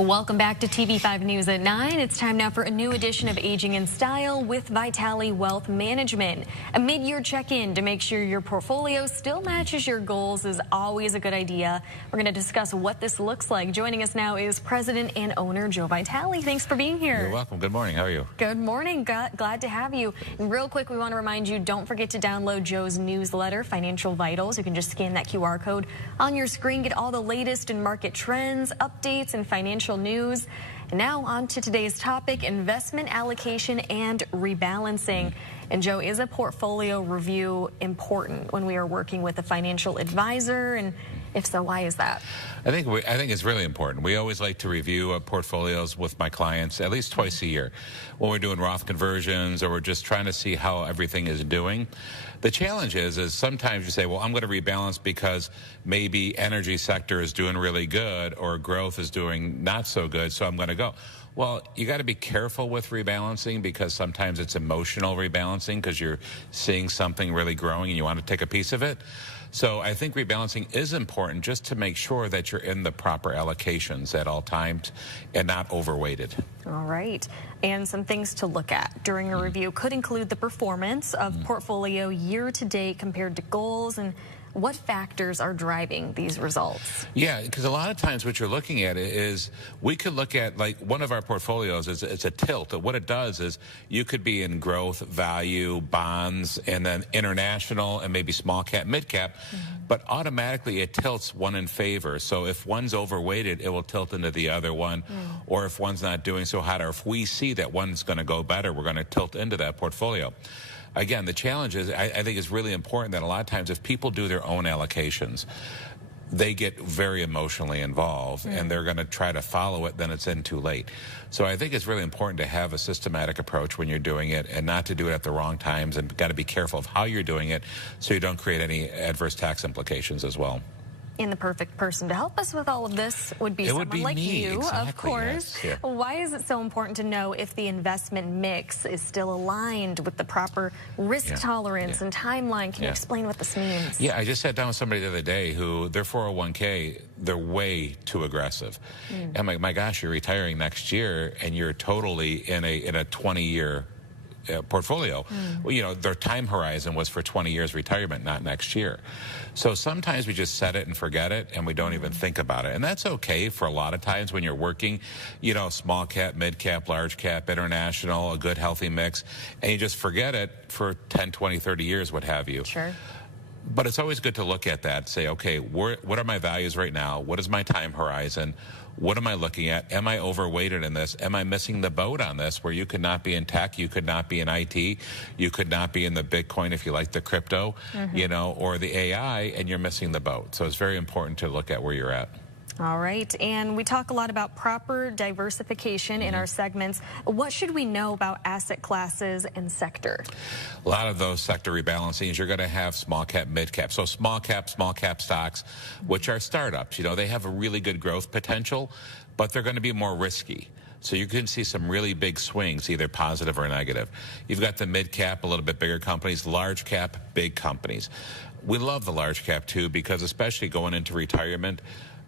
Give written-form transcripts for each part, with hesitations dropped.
Welcome back to TV5 News at 9. It's time now for a new edition of Aging in Style with Vitale Wealth Management. A mid-year check-in to make sure your portfolio still matches your goals is always a good idea. We're going to discuss what this looks like. Joining us now is President and owner Joe Vitale. Thanks for being here. You're welcome. Good morning. How are you? Good morning. Glad to have you. And real quick, we want to remind you, don't forget to download Joe's newsletter, Financial Vitals. You can just scan that QR code on your screen, get all the latest in market trends, updates, and financial news. And now on to today's topic, investment allocation and rebalancing. And Joe, is a portfolio review important when we are working with a financial advisor? And if so, why is that? I think it's really important. We always like to review portfolios with my clients at least twice a year when we're doing Roth conversions or we're just trying to see how everything is doing. The challenge is sometimes you say, well, I'm going to rebalance because maybe energy sector is doing really good or growth is doing not so good, so I'm going to go. Well, you got to be careful with rebalancing because sometimes it's emotional rebalancing because you're seeing something really growing and you want to take a piece of it. So I think rebalancing is important just to make sure that you're in the proper allocations at all times and not overweighted. All right. And some things to look at during a review could include the performance of portfolio year to date compared to goals and what factors are driving these results. Yeah, because a lot of times what you're looking at is we could look at, like, one of our portfolios is it's a tilt. What it does is you could be in growth, value, bonds, and then international and maybe small cap, mid cap, but automatically it tilts one in favor. So if one's overweighted, it will tilt into the other one, or if one's not doing so hot, or if we see that one's going to go better, we're going to tilt into that portfolio. Again, the challenge is, I think it's really important that a lot of times if people do their own allocations, they get very emotionally involved and they're going to try to follow it, then it's in too late. So I think it's really important to have a systematic approach when you're doing it and not to do it at the wrong times, and got to be careful of how you're doing it so you don't create any adverse tax implications as well. And the perfect person to help us with all of this would be someone like you, exactly, of course. Yes, yeah. Why is it so important to know if the investment mix is still aligned with the proper risk tolerance and timeline? Can you explain what this means? Yeah, I just sat down with somebody the other day who their 401k, they're way too aggressive. I'm like, my gosh, you're retiring next year and you're totally in a 20-year portfolio. Well, you know, their time horizon was for 20 years retirement, not next year. So sometimes we just set it and forget it and we don't even think about it. And that's okay for a lot of times when you're working, you know, small cap, mid cap, large cap, international, a good healthy mix, and you just forget it for 10, 20, 30 years, what have you. Sure. But it's always good to look at that, say, okay, what are my values right now? What is my time horizon? What am I looking at? Am I overweighted in this? Am I missing the boat on this, where you could not be in tech, you could not be in IT, you could not be in the Bitcoin if you like the crypto, you know, or the AI, and you're missing the boat. So it's very important to look at where you're at. All right, and we talk a lot about proper diversification in our segments. What should we know about asset classes and sector? A lot of those sector rebalancings, you're going to have small cap, mid cap. So small cap stocks, which are startups, you know, they have a really good growth potential, but they're going to be more risky. So you can see some really big swings, either positive or negative. You've got the mid cap, a little bit bigger companies, large cap, big companies. We love the large cap too, because especially going into retirement,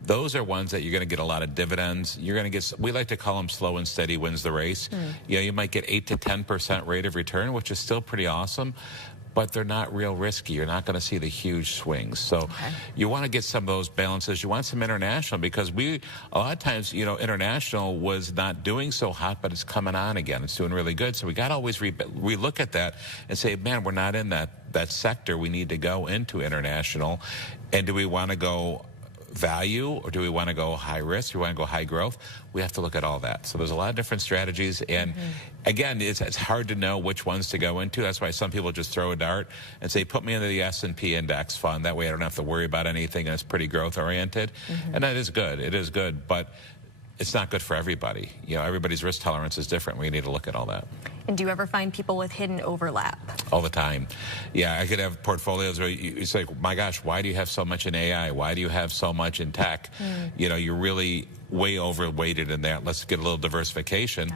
those are ones that you're going to get a lot of dividends. You're going to get, we like to call them slow and steady wins the race. You know, you might get 8 to 10% rate of return, which is still pretty awesome, but they're not real risky. You're not going to see the huge swings. So you want to get some of those balances. You want some international, because a lot of times, you know, international was not doing so hot, but it's coming on again. It's doing really good. So we got to always relook at that and say, man, we're not in that sector. We need to go into international. And do we want to go value, or do we want to go high risk? Do we want to go high growth? We have to look at all that. So there's a lot of different strategies, and again, it's hard to know which ones to go into. That's why some people just throw a dart and say, put me into the S&P index fund. That way I don't have to worry about anything, and it's pretty growth oriented. And that is good. It is good, but it's not good for everybody. You know, everybody's risk tolerance is different. We need to look at all that. And do you ever find people with hidden overlap? All the time. Yeah, I could have portfolios where it's like, my gosh, why do you have so much in AI? Why do you have so much in tech? You know, you're really way overweighted in that. Let's get a little diversification.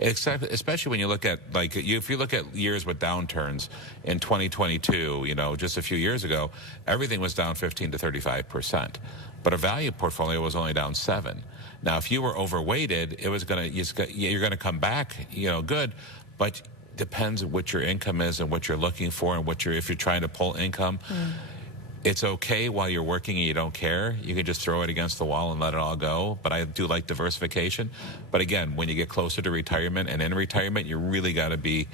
Gotcha. Especially when you look at, like, if you look at years with downturns in 2022, you know, just a few years ago, everything was down 15 to 35%. but a value portfolio was only down 7. Now, if you were overweighted, it was you're going to come back, good, but depends what your income is and what you're looking for and if you're trying to pull income. It's okay while you're working and you don't care. You can just throw it against the wall and let it all go. But I do like diversification. But again, when you get closer to retirement and in retirement, you really got to be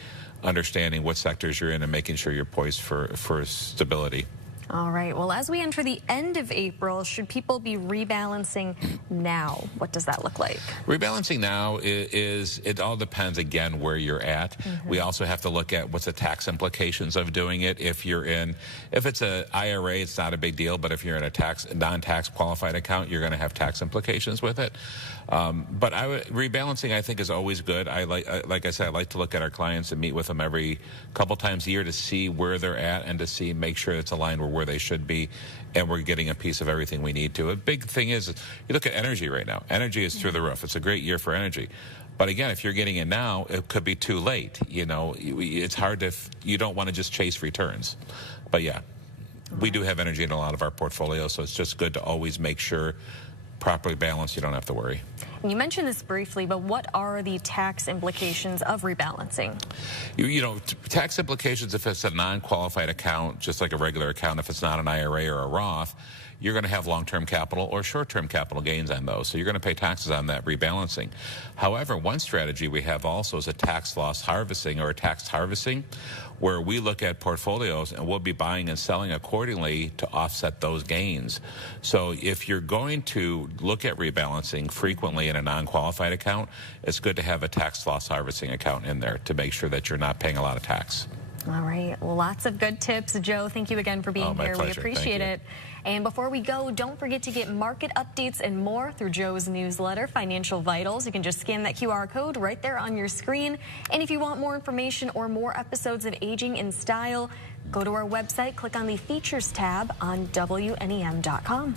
understanding what sectors you're in and making sure you're poised for stability. All right. Well, as we enter the end of April, should people be rebalancing now? What does that look like? Rebalancing now it all depends, again, where you're at. We also have to look at what's the tax implications of doing it. If it's an IRA, it's not a big deal, but if you're in a non-tax qualified account, you're going to have tax implications with it. But rebalancing, I think, is always good. Like I said, I like to look at our clients and meet with them every couple times a year to see where they're at and to make sure it's aligned where they should be, and we're getting a piece of everything we need to. A big thing is, you look at energy right now. Energy is through the roof. It's a great year for energy. But again, if you're getting it now, it could be too late. It's hard you don't want to just chase returns. But yeah, we do have energy in a lot of our portfolios, so it's just good to always make sure properly balanced. You don't have to worry. You mentioned this briefly, but what are the tax implications of rebalancing? Tax implications, if it's a non-qualified account, just like a regular account, if it's not an IRA or a Roth, you're going to have long-term capital or short-term capital gains on those. So you're going to pay taxes on that rebalancing. However, one strategy we have also is a tax loss harvesting or a tax harvesting, where we look at portfolios and we'll be buying and selling accordingly to offset those gains. So if you're going to look at rebalancing frequently in a non-qualified account, it's good to have a tax loss harvesting account in there to make sure that you're not paying a lot of tax. All right. Well, lots of good tips. Joe, thank you again for being my here. Pleasure. We appreciate it. And before we go, don't forget to get market updates and more through Joe's newsletter, Financial Vitals. You can just scan that QR code right there on your screen. And if you want more information or more episodes of Aging in Style, go to our website, click on the Features tab on WNEM.com.